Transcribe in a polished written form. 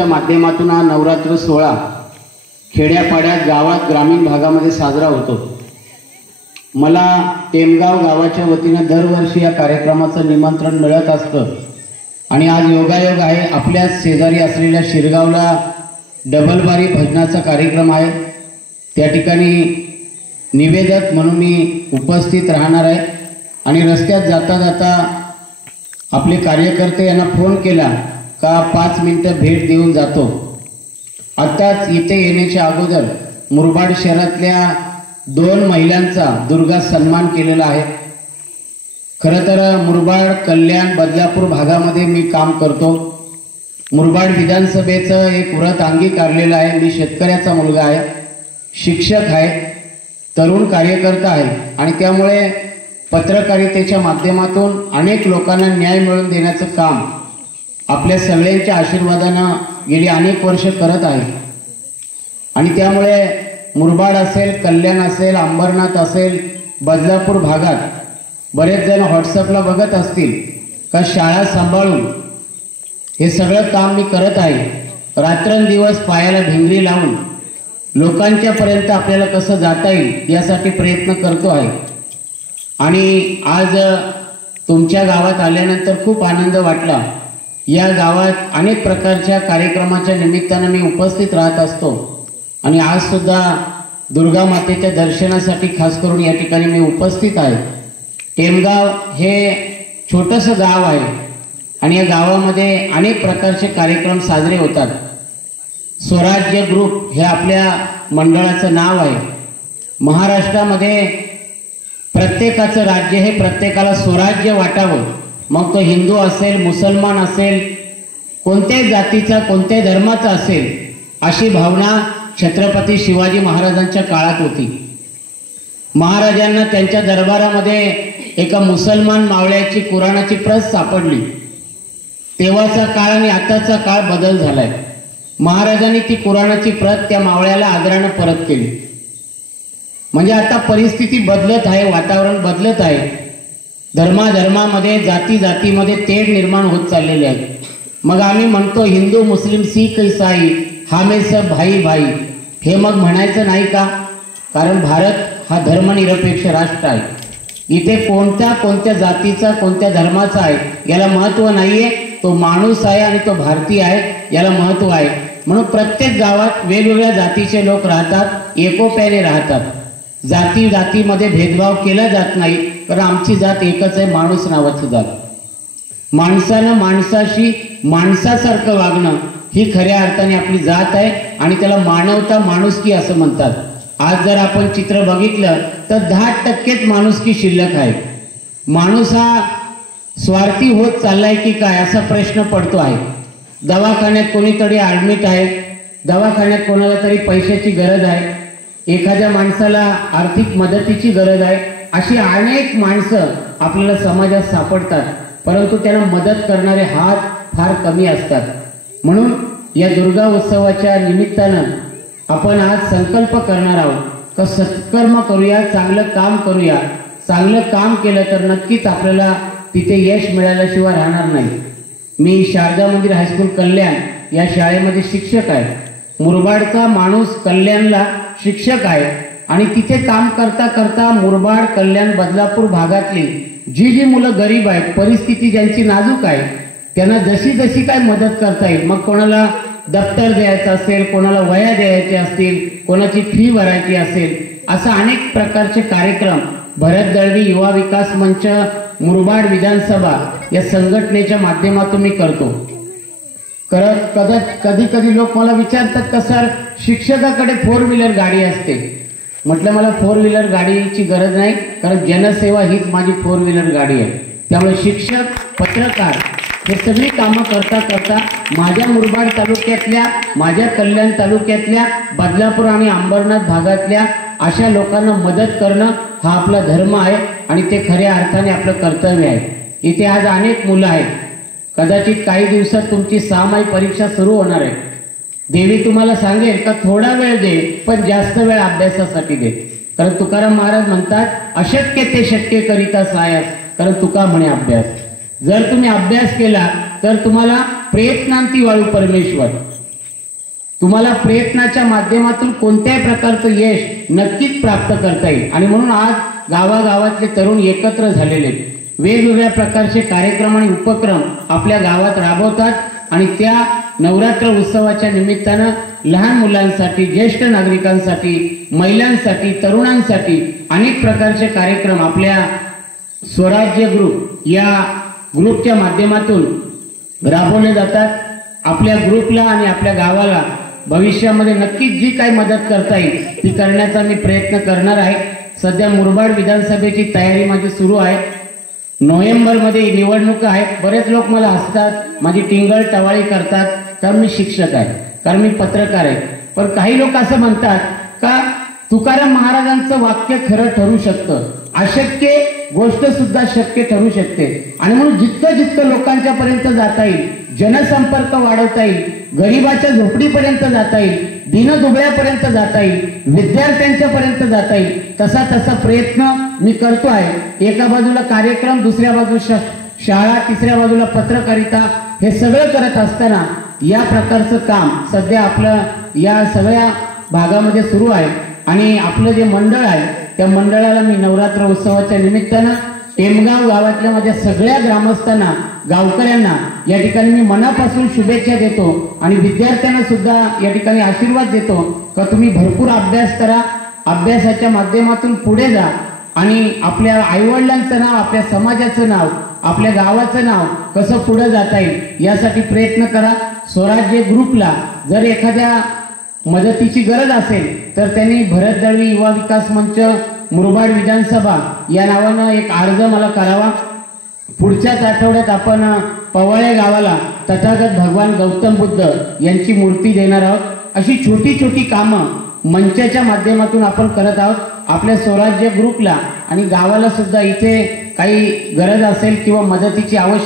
मंडळाच्या माध्यमातून हा नवरात्र सोहळा खेड्यापाड्यात गावात ग्रामीण भागामध्ये साजरा होतो। मला टेमगाव गावाच्या वतीने दरवर्षी या कार्यक्रमाचं निमंत्रण मिळत असतं आणि आज योगायोग आहे, आपल्या शेजारी असलेल्या शिरगावला डबलबारी भजनाचा कार्यक्रम आहे। त्या ठिकाणी निवेदक म्हणून मी उपस्थित राहणार आहे आणि रस्त्यात जाता जाता आपले कार्यकर्ते यांना फोन केला का 5 मिनिटं भेट देऊन जातो। आताच इथे येण्याच्या अगोदर मुरबाड शहरातल्या 2 महिलांचा दुर्गा सन्मान केलेला आहे। खरं तर मुरबाड, कल्याण, बदलापूर भागामध्ये मी काम करतो। मुरबाड विधानसभेचं एक व्रत अंगीकारलेलं आहे। मी शेतकऱ्याचा मुलगा आहे, शिक्षक आहे, तरुण कार्यकर्ता आहे आणि त्यामुळे पत्रकारितेच्या माध्यमातून अनेक लोकांना न्याय मिळवून देण्याचं काम आपल्या सगळ्यांच्या आशीर्वादानं गेली अनेक वर्ष करत आहे। आणि त्यामुळे मुरबाड असेल, कल्याण असेल, अंबरनाथ असेल, बदलापूर भागात बरेच जण व्हॉट्सअपला बघत असतील का शाळा सांभाळून हे सगळं काम मी करत आहे। रात्रंदिवस पायाला भिंगरी लावून लोकांच्या पर्यंत आपल्याला कसं जाता येईल यासाठी प्रयत्न करतो आहे। आणि आज तुमच्या गावात आल्यानंतर खूप आनंद वाटला। या गावात अनेक प्रकारच्या कार्यक्रमाच्या निमित्ताने मी उपस्थित राहत असतो आणि आज सुद्धा दुर्गा मातेच्या दर्शनासाठी खास करून या ठिकाणी मी उपस्थित आहे। टेमगाव हे छोटंसं गाव आहे आणि या गावामध्ये अनेक प्रकारचे कार्यक्रम साजरे होतात। स्वराज्य ग्रुप हे आपल्या मंडळाचं नाव आहे। महाराष्ट्रामध्ये प्रत्येकाचं राज्य हे प्रत्येकाला स्वराज्य वाटावं, मग तो हिंदू असेल, मुसलमान असेल, कोणत्याही जातीचा, कोणत्याही धर्माचा असेल, अशी भावना छत्रपती शिवाजी महाराजांच्या काळात होती। महाराजांना त्यांच्या दरबारामध्ये एका मुसलमान मावळ्याची कुराणाची प्रत सापडली। तेव्हाचा काळ आणि आताचा काळ बदल झालाय। महाराजांनी ती कुराणाची प्रत त्या मावळ्याला आदरानं परत केली। म्हणजे आता परिस्थिती बदलत आहे, वातावरण बदलत आहे। धर्माधर्मामध्ये, जाती जातीमध्ये तेढ निर्माण होत चाललेले आहे। मग आम्ही म्हणतो हिंदू, मुस्लिम, सिख, ईसाई हामे सब भाई भाई, हे मग म्हणायचं नाही का? कारण भारत हा धर्मनिरपेक्ष राष्ट्र आहे। इथे कोणत्या जातीचा, कोणत्या धर्माचा आहे याला महत्व नाहीये। तो माणूस आहे आणि तो भारतीय आहे, याला महत्व आहे। म्हणून प्रत्येक गावात वेगवेगळ्या जातीचे लोक राहतात, एकोप्याने राहतात। जाती जातीमध्ये भेदभाव केला जात नाही, कारण आमची जात एकच आहे, माणूस नावाची जात। माणसानं माणसाशी माणसासारखं वागणं ही खऱ्या अर्थाने आपली जात आहे आणि त्याला मानवता, माणुसकी असं म्हणतात। आज जर आपण चित्र बघितलं तर 10% माणुसकी शिल्लक आहे। माणूस हा स्वार्थी होत चाललाय की काय असा प्रश्न पडतो आहे। दवाखान्यात कोणीतरी ऍडमिट आहे, दवाखान्यात कोणाला तरी पैशाची गरज आहे, एखाद्या माणसाला आर्थिक मदतीची गरज आहे, अशी अनेक माणसं आपल्याला समाजात सापडतात, परंतु त्यांना मदत करणारे हात फार कमी असतात। म्हणून या दुर्गा उत्सवाच्या निमित्तानं आपण आज संकल्प करणार आहोत का सत्कर्म करूया, चांगलं काम करूया। चांगलं काम केलं तर नक्कीच आपल्याला तिथे यश मिळाल्याशिवाय राहणार नाही। मी शारदा मंदिर हायस्कूल कल्याण या शाळेमध्ये शिक्षक आहे। मुरबाडचा माणूस कल्याणला शिक्षक आहे आणि तिथे काम करता करता मुरबाड, कल्याण, बदलापूर भागातली जी मुलं गरीब आहेत, परिस्थिती ज्यांची नाजूक आहे, त्यांना जशी जशी काय मदत करता येईल, मग कोणाला दप्तर द्यायचं असेल, कोणाला वह्या द्यायच्या असतील, कोणाची फी भरायची असेल, असा अनेक प्रकारचे कार्यक्रम भरत दळवी युवा विकास मंच, मुरबाड विधानसभा या संघटनेच्या माध्यमातून मी करतो। कधी कधी लोक मला विचारतात का सर शिक्षकाकडे 4 व्हीलर गाडी असते? म्हटलं मला 4 व्हीलर गाडीची गरज नाही, कारण जनसेवा हीच माझी 4 व्हीलर गाडी आहे। त्यामुळे शिक्षक, पत्रकार हे सगळी कामं करता करता माझ्या मुरबाड तालुक्यातल्या, माझ्या कल्याण तालुक्यातल्या, बदलापूर आणि अंबरनाथ भागातल्या अशा लोकांना मदत करणं हा आपला धर्म आहे आणि ते खऱ्या अर्थाने आपलं कर्तव्य आहे। इथे आज अनेक मुलं आहेत, कदाचित काही दिवसात तुमची 6माही परीक्षा सुरू होणार आहे। देवी तुम्हाला सांगेल का थोडा वेळ दे, पण जास्त वेळ अभ्यासासाठी दे, कारण तुकाराम महाराज म्हणतात अशक्य ते शक्य करिता सायास, कारण तुका म्हणे अभ्यास। जर तुम्ही अभ्यास केला तर तुम्हाला प्रयत्नांती वाळू परमेश्वर, तुम्हाला प्रयत्नाच्या माध्यमातून कोणत्याही प्रकारचं यश नक्कीच प्राप्त करता येईल. आणि म्हणून आज गावागावातले तरुण एकत्र झालेले आहेत. वेगवेगळ्या प्रकारचे कार्यक्रम आणि उपक्रम आपल्या गावात राबवतात आणि त्या नवरात्र उत्सवाच्या निमित्तानं लहान मुलांसाठी, ज्येष्ठ नागरिकांसाठी, महिलांसाठी, तरुणांसाठी अनेक प्रकारचे कार्यक्रम आपल्या स्वराज्य ग्रुप या ग्रुपच्या माध्यमातून राबवले जातात. आपल्या ग्रुपला आणि आपल्या गावाला भविष्यामध्ये नक्कीच जी काही मदत करता येईल ती करण्याचा मी प्रयत्न करणार आहे. सध्या मुरबाड विधानसभेची तयारी माझी सुरू आहे. नोव्हेंबरमध्ये निवडणुका आहेत. बरेच लोक मला हसतात, माझी टिंगल टवाळी करतात, कारण मी शिक्षक आहे, कारण मी पत्रकार आहे. पण काही लोक असं म्हणतात का तुकाराम महाराजांचं वाक्य खरं ठरू शकतं, अशक्य गोष्ट सुद्धा शक्य ठरू शकते. आणि म्हणून जितकं जितकं लोकांच्या पर्यंत जाता येईल, जनसंपर्क वाढवता येईल, गरीबाच्या झोपडीपर्यंत जाता येईल, दीनदुबळ्यापर्यंत जाता येईल, विद्यार्थ्यांच्या पर्यंत जाता येईल, तसा तसा प्रयत्न मी करतो आहे. एका बाजूला कार्यक्रम, दुसऱ्या बाजूला शाळा, तिसऱ्या बाजूला पत्रकारिता, हे सगळं करत असताना या प्रकारचं काम सध्या आपलं या सगळ्या भागामध्ये सुरू आहे. आणि आपलं जे मंडळ आहे त्या मंडळाला मी नवरात्र उत्सवाच्या निमित्तानं टेमगाव गावातल्या माझ्या सगळ्या ग्रामस्थांना, गावकऱ्यांना या ठिकाणी मी मनापासून शुभेच्छा देतो. आणि विद्यार्थ्यांना सुद्धा या ठिकाणी आशीर्वाद देतो का तुम्ही भरपूर अभ्यास करा, अभ्यासाच्या माध्यमातून पुढे जा आणि आपल्या आईवडिलांचं नाव, आपल्या समाजाचं नाव, आपल्या गावाचं नाव कसं पुढे जाता येईल यासाठी प्रयत्न करा. स्वराज्य ग्रुपला जर एखाद्या मदतीची गरज असेल तर त्यांनी भरत दळवी युवा विकास मंच मुरबाड विधानसभा या नावानं एक अर्ज मला करावा. पुढच्याच आठवड्यात आपण पवळे गावाला तथागत भगवान गौतम बुद्ध यांची मूर्ती देणार आहोत. अशी छोटी छोटी कामं मंचाच्या माध्यमातून आपण करत आहोत. आपल्या स्वराज्य ग्रुपला आणि गावाला सुद्धा इथे काही गरज असेल किंवा मदतीची आवश्यकता